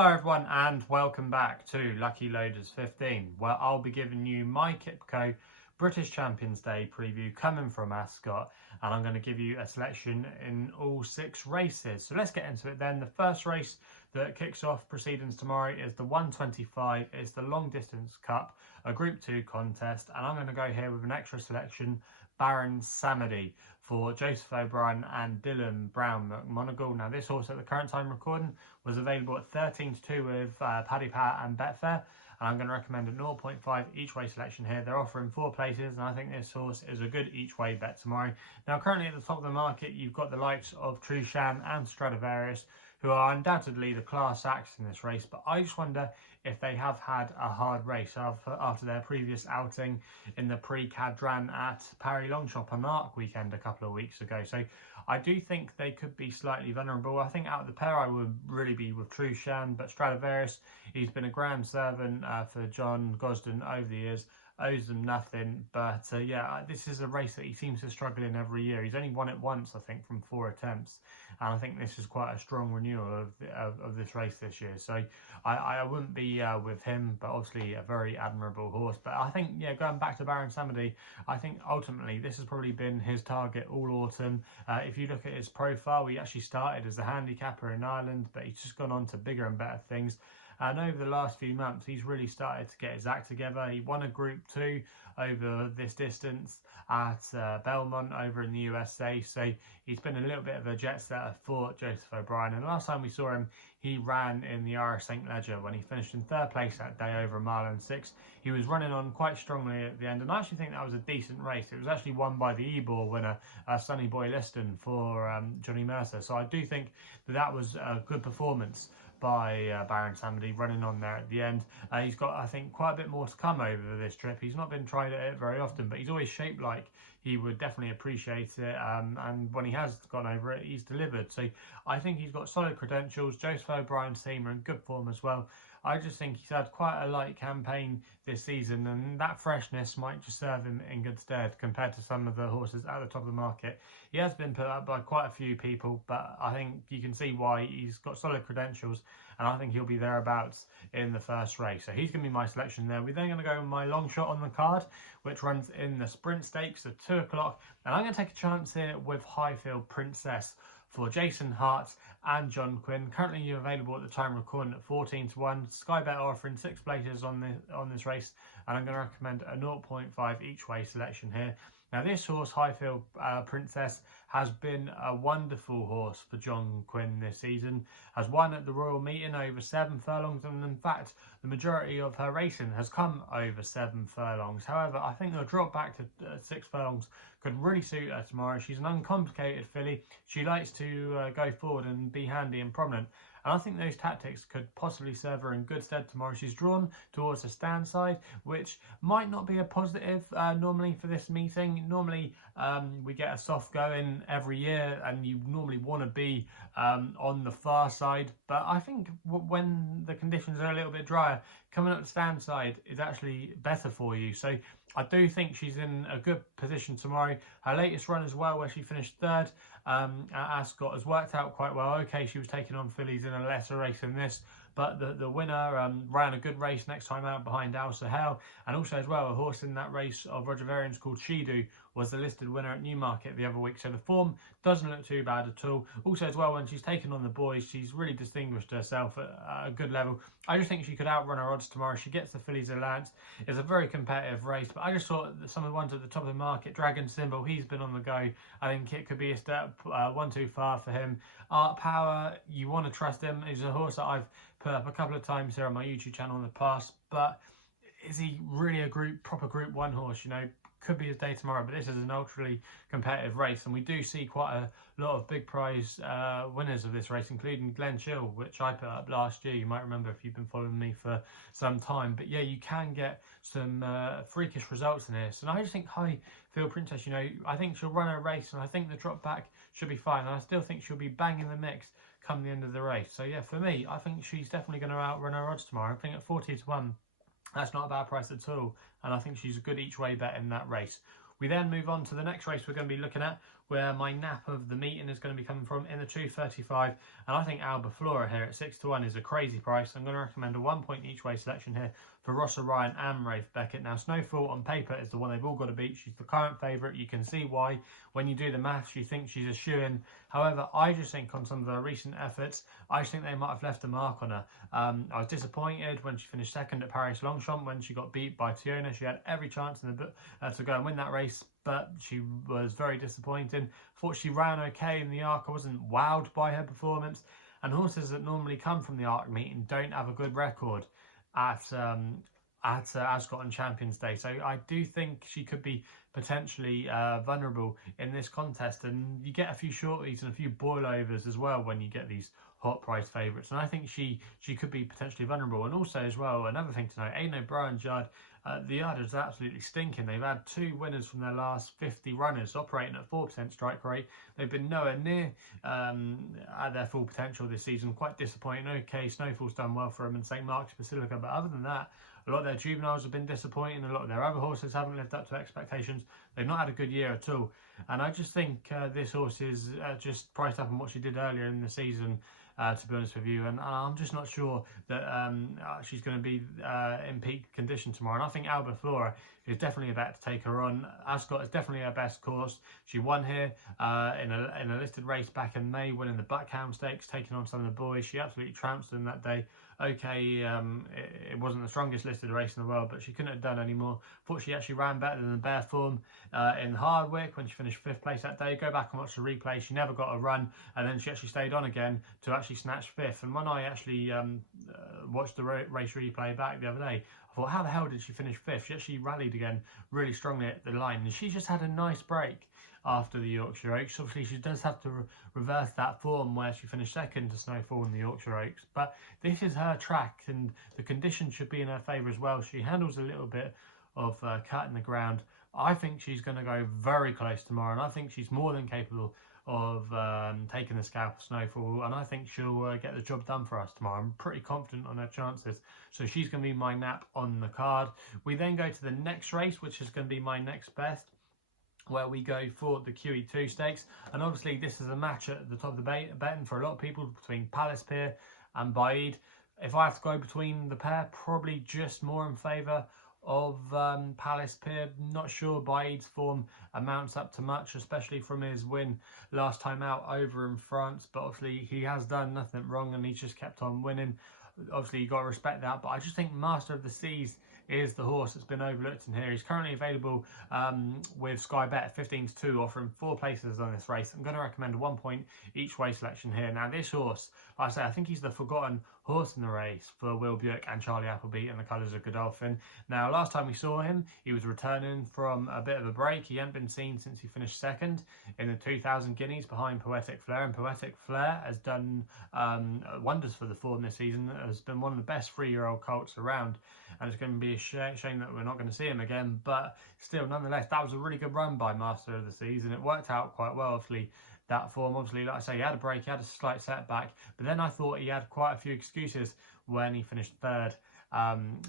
Hello everyone and welcome back to Lucky Loaders 15, where I'll be giving you my QIPCO British Champions Day preview coming from Ascot, and I'm going to give you a selection in all 6 races. So let's get into it then. The first race that kicks off proceedings tomorrow is the 125. It's the Long Distance Cup, a Group 2 contest, and I'm going to go here with an extra selection, Baron Samedi, for Joseph O'Brien and Dylan Brown McMonagle. Now this horse at the current time recording was available at 13-2 with Paddy and Betfair, and I'm going to recommend a 0.5 each way selection here. They're offering 4 places, and I think this horse is a good each way bet tomorrow. Now currently at the top of the market you've got the likes of Trushan and Stradivarius, who are undoubtedly the class acts in this race, but I just wonder if they have had a hard race after their previous outing in the pre-Cadran at Paris Longshot on Arc weekend a couple of weeks ago. So I do think they could be slightly vulnerable. I think out of the pair I would really be with Trushan, but Stradivarius, he's been a grand servant for John Gosden over the years, owes them nothing, but yeah, this is a race that he seems to struggle in every year. He's only won it once, I think, from 4 attempts, and I think this is quite a strong renewal of this race this year. So I wouldn't be with him, but obviously a very admirable horse. But I think, yeah, going back to Baron Samedi, I think ultimately this has probably been his target all autumn. If you look at his profile, he actually started as a handicapper in Ireland, but he's just gone on to bigger and better things. And over the last few months, he's really started to get his act together. He won a Group 2 over this distance at Belmont over in the USA. So he's been a little bit of a jet setter for Joseph O'Brien. And last time we saw him, he ran in the Irish St. Leger when he finished in 3rd place that day over a mile and 6. He was running on quite strongly at the end, and I actually think that was a decent race. It was actually won by the Ebor winner, Sonny Boy Liston, for Johnny Mercer. So I do think that was a good performance by Baron Samedi, running on there at the end. He's got, I think, quite a bit more to come over this trip. He's not been tried at it very often, but he's always shaped like he would definitely appreciate it, and when he has gone over it, he's delivered. So I think he's got solid credentials. Joseph O'Brien's team are in good form as well. I just think he's had quite a light campaign this season, and that freshness might just serve him in good stead compared to some of the horses at the top of the market. He has been put up by quite a few people, but I think you can see why. He's got solid credentials, and I think he'll be thereabouts in the first race. So he's going to be my selection there. We're then going to go with my long shot on the card, which runs in the Sprint Stakes at 2 o'clock, and I'm going to take a chance here with Highfield Princess for Jason Hart and John Quinn. Currently available at the time recording at 14-1. SkyBet are offering 6 places on this race, and I'm going to recommend a 0.5 each way selection here. Now this horse, Highfield Princess, has been a wonderful horse for John Quinn this season. Has won at the Royal Meeting over 7 furlongs, and in fact the majority of her racing has come over 7 furlongs. However, I think the drop back to 6 furlongs could really suit her tomorrow. She's an uncomplicated filly. She likes to go forward and be handy and prominent, and I think those tactics could possibly serve her in good stead tomorrow. She's drawn towards the stand side, which might not be a positive normally for this meeting. Normally we get a soft going every year, and you normally want to be on the far side, but I think when the conditions are a little bit drier, coming up the stand side is actually better for you. So I do think she's in a good position tomorrow. Her latest run as well, where she finished 3rd at Ascot, has worked out quite well. Okay, she was taking on fillies in a lesser race than this, but the winner ran a good race next time out behind Al Sahel, and also as well a horse in that race of Roger Varian's called Shidu was the listed winner at Newmarket the other week. So the form doesn't look too bad at all. Also as well, when she's taken on the boys, she's really distinguished herself at a good level. I just think she could outrun her odds tomorrow. She gets the Fillies Alliance. It's a very competitive race, but I just thought that some of the ones at the top of the market, Dragon Symbol, he's been on the go. I think it could be a step one too far for him. Art Power, you want to trust him. He's a horse that I've put up a couple of times here on my YouTube channel in the past, but is he really a proper Group 1 horse? You know, could be his day tomorrow, but this is an ultra competitive race, and we do see quite a lot of big prize winners of this race, including Glen Chill, which I put up last year. You might remember if you've been following me for some time. But yeah, you can get some freakish results in this, and I just think Highfield Princess, you know, I think she'll run her race, and I think the drop back should be fine, and I still think she'll be banging the mix come the end of the race. So yeah, for me, I think she's definitely going to outrun her odds tomorrow. I think at 40-1, that's not a bad price at all, and I think she's a good each way bet in that race. We then move on to the next race we're going to be looking at, where my nap of the meeting is going to be coming from in the 235, and I think Albaflora here at 6-1 is a crazy price. I'm going to recommend a 1 point each way selection here for Ross O'Ryan and Rafe Beckett. Now, Snowfall on paper is the one they've all got to beat. She's the current favourite. You can see why when you do the maths you think she's a shoo-in. However, I just think on some of her recent efforts, I just think they might have left a mark on her. I was disappointed when she finished second at Paris Longshot when she got beat by Tiona. She had every chance in the to go and win that race, but she was very disappointing. Thought she ran okay in the Arc. I wasn't wowed by her performance, and horses that normally come from the Arc meeting don't have a good record at Ascot and Champions Day. So I do think she could be potentially vulnerable in this contest, and you get a few shorties and a few boilovers as well when you get these hot price favourites, and I think she could be potentially vulnerable. And also as well, another thing to note, Aidan O'Brien's yard, the yard is absolutely stinking. They've had 2 winners from their last 50 runners, operating at 4% strike rate. They've been nowhere near at their full potential this season. Quite disappointing. Okay, Snowfall's done well for them in St Mark's Basilica, but other than that, a lot of their juveniles have been disappointing. A lot of their other horses haven't lived up to expectations. They've not had a good year at all. And I just think this horse is just priced up on what she did earlier in the season, to be honest with you. And I'm just not sure that she's going to be in peak condition tomorrow. And I think Albaflora is definitely about to take her on. Ascot is definitely her best course. She won here in a listed race back in May, winning the Buckhound Stakes, taking on some of the boys. She absolutely trounced them that day. Okay, it wasn't the strongest listed race in the world, but she couldn't have done any more. Thought she actually ran better than the bare form in Hardwick when she finished 5th place that day. Go back and watch the replay. She never got a run, and then she actually stayed on again to actually snatch 5th. And when I actually watched the race replay back the other day, I thought, how the hell did she finish 5th? She actually rallied again really strongly at the line, and she just had a nice break after the Yorkshire Oaks. Obviously, she does have to reverse that form where she finished second to Snowfall in the Yorkshire Oaks, but this is her track, and the conditions should be in her favour as well. She handles a little bit of cut in the ground. I think she's going to go very close tomorrow, and I think she's more than capable of taking the scalp of Snowfall, and I think she'll get the job done for us tomorrow. I'm pretty confident on her chances, so she's going to be my nap on the card. We then go to the next race, which is going to be my next best, where we go for the QE2 stakes. And obviously this is a match at the top of the betting for a lot of people between Palace Pier and Addeybb. If I have to go between the pair, probably just more in favour of Palace Pier. Not sure Addeybb's form amounts up to much, especially from his win last time out over in France, but obviously he has done nothing wrong and he's just kept on winning. Obviously you've got to respect that, but I just think Master of the Seas is the horse that's been overlooked in here. He's currently available with SkyBet at 15-2, offering 4 places on this race. I'm going to recommend a 1 point each way selection here. Now this horse, like I say, I think he's the forgotten horse in the race for Will Buick and Charlie Appleby in the colours of Godolphin. Now last time we saw him, he was returning from a bit of a break. He hadn't been seen since he finished second in the 2000 Guineas behind Poetic Flare, and Poetic Flare has done wonders for the form this season. Has been one of the best 3-year-old colts around, and it's going to be a shame that we're not going to see him again, but still, nonetheless, that was a really good run by Master of the Seas, and it worked out quite well. Obviously, that form, obviously, like I say, he had a break, he had a slight setback, but then I thought he had quite a few excuses when he finished third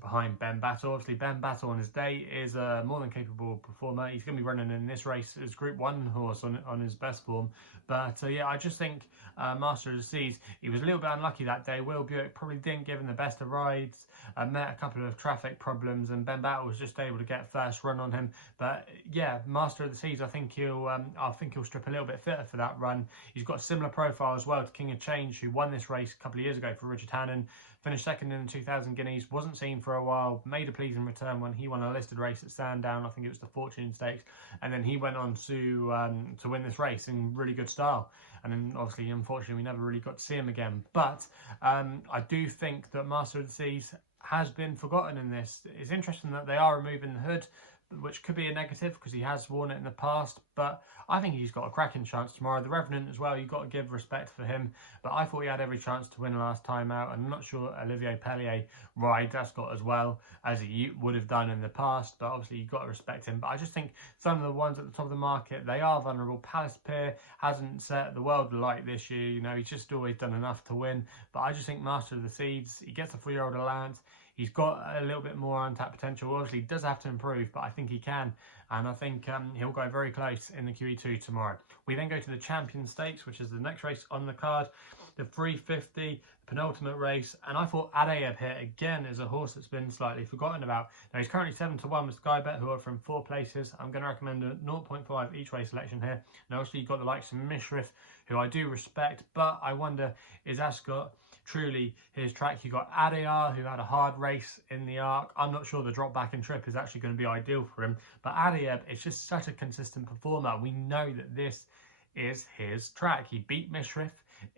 behind Ben Battle. Obviously, Ben Battle on his day is a more than capable performer. He's going to be running in this race as Group 1 horse on his best form. But yeah, I just think Master of the Seas, he was a little bit unlucky that day. Will Buick probably didn't give him the best of rides, met a couple of traffic problems, and Ben Battle was just able to get first run on him. But yeah, Master of the Seas, I think he'll strip a little bit fitter for that run. He's got a similar profile as well to King of Change, who won this race a couple of years ago for Richard Hannon. Finished second in the 2000 Guineas, wasn't seen for a while, made a pleasing return when he won a listed race at Sandown. I think it was the Fortune Stakes, and then he went on to win this race in really good style. And then obviously, unfortunately, we never really got to see him again. But I do think that Master of the Seas has been forgotten in this. It's interesting that they are removing the hood, which could be a negative because he has worn it in the past, but I think he's got a cracking chance tomorrow. The Revenant as well, you've got to give respect for him, but I thought he had every chance to win last time out, and I'm not sure Olivier Pellier rides Ascot as well as he would have done in the past, but obviously you've got to respect him. But I just think some of the ones at the top of the market, they are vulnerable. Palace Pier hasn't set the world alight this year, you know, he's just always done enough to win, but I just think Master of the Seeds, he gets a 3-year-old allowance. He's got a little bit more untapped potential. Obviously, he does have to improve, but I think he can. And I think he'll go very close in the QE2 tomorrow. We then go to the Champions Stakes, which is the next race on the card. The 350, the penultimate race. And I thought Addeybb here, again, is a horse that's been slightly forgotten about. Now, he's currently 7-1 with SkyBet, who are from 4 places. I'm going to recommend a 0.5 each way selection here. Now, obviously, you've got the likes of Mishriff, who I do respect, but I wonder, is Ascot truly his track? You got Addeybb, who had a hard race in the Arc. I'm not sure the drop back and trip is actually going to be ideal for him, but Addeybb is just such a consistent performer. We know that this is his track. He beat Mishriff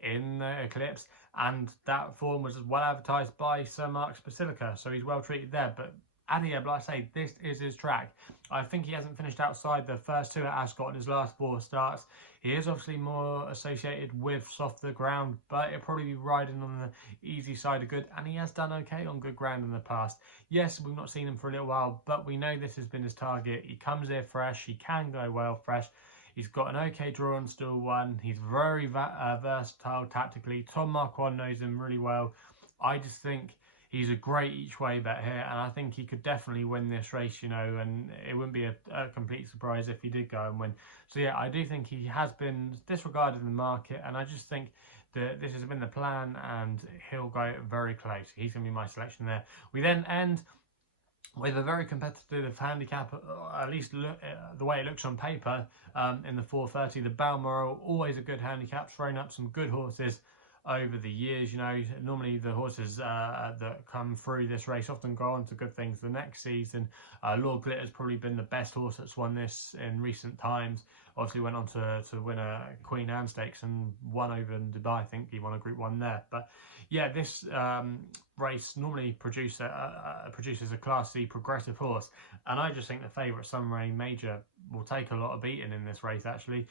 in the Eclipse, and that form was well advertised by Sir Mark's Basilica, so he's well treated there. But Addeybb, like I say, this is his track. I think he hasn't finished outside the first 2 at Ascot in his last 4 starts. He is obviously more associated with softer ground, but he'll probably be riding on the easy side of good, and he has done okay on good ground in the past. Yes, we've not seen him for a little while, but we know this has been his target. He comes here fresh, he can go well fresh. He's got an okay draw on Stool 1. He's very versatile tactically. Tom Marquand knows him really well. I just think he's a great each way bet here, and I think he could definitely win this race, you know, and it wouldn't be a complete surprise if he did go and win. So yeah, I do think he has been disregarded in the market, and I just think that this has been the plan, and he'll go very close. He's going to be my selection there. We then end with a very competitive handicap, at least the way it looks on paper, in the 430. The Balmoral, always a good handicap, thrown up some good horses over the years. You know, normally the horses that come through this race often go on to good things the next season. Lord Glitter's probably been the best horse that's won this in recent times. Obviously went on to win a Queen Anne Stakes and won over in Dubai. I think he won a Group 1 there. But yeah, this race normally produces a Class C progressive horse, and I just think the favourite Sunray Major will take a lot of beating in this race, actually,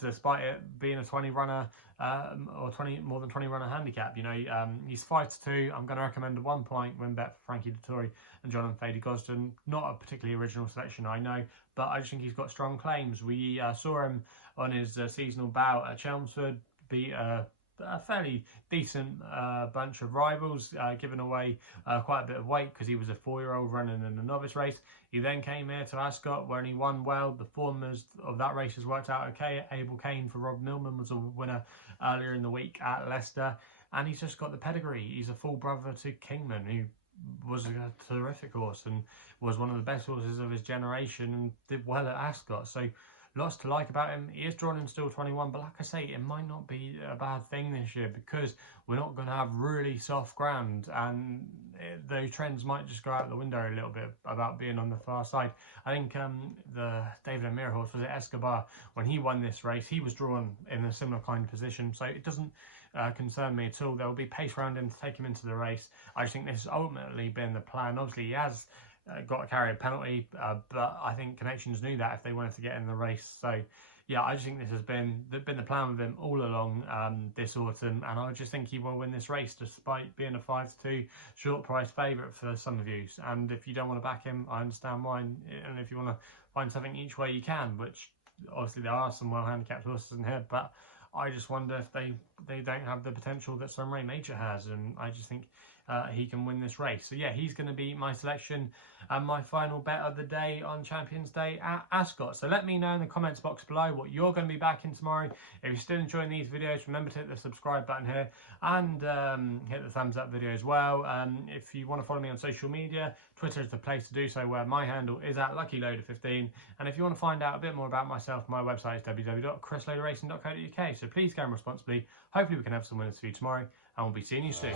despite it being a 20 runner or more than 20 runner handicap. You know, he's 5-2. I'm going to recommend a 1 point win bet for Frankie Dettori and John and Fady Gosden. Not a particularly original selection, I know, but I just think he's got strong claims. We saw him on his seasonal bout at Chelmsford beat a fairly decent bunch of rivals, giving away quite a bit of weight because he was a 4-year-old running in the novice race. He then came here to Ascot where he won well. The form of that race has worked out okay. Abel Kane for Rob Millman was a winner earlier in the week at Leicester, and he's just got the pedigree. He's a full brother to Kingman, who was a terrific horse and was one of the best horses of his generation and did well at Ascot. So lots to like about him. He is drawn in Still 21, but like I say, it might not be a bad thing this year because we're not going to have really soft ground, and those trends might just go out the window a little bit about being on the far side. I think the David Amir horse, was it Escobar, when he won this race, he was drawn in a similar kind of position, so it doesn't concern me at all. There will be pace around him to take him into the race. I just think this has ultimately been the plan. Obviously, he has got to carry a penalty, but I think Connections knew that if they wanted to get in the race. So yeah, I just think this has been the plan with him all along this autumn, and I just think he will win this race despite being a 5-2 short price favourite for some of you. And if you don't want to back him, I understand why, and if you want to find something each way you can, which obviously there are some well handicapped horses in here, but I just wonder if they don't have the potential that Sunray Major has, and I just think he can win this race. So yeah, he's going to be my selection and my final bet of the day on Champions Day at Ascot. So let me know in the comments box below what you're going to be backing tomorrow. If you're still enjoying these videos, remember to hit the subscribe button here and hit the thumbs up video as well. If you want to follow me on social media, Twitter is the place to do so, where my handle is at LuckyLoader15. And if you want to find out a bit more about myself, my website is www.chrisloaderracing.co.uk. So please gamble responsibly. Hopefully we can have some winners for you tomorrow, and we'll be seeing you soon.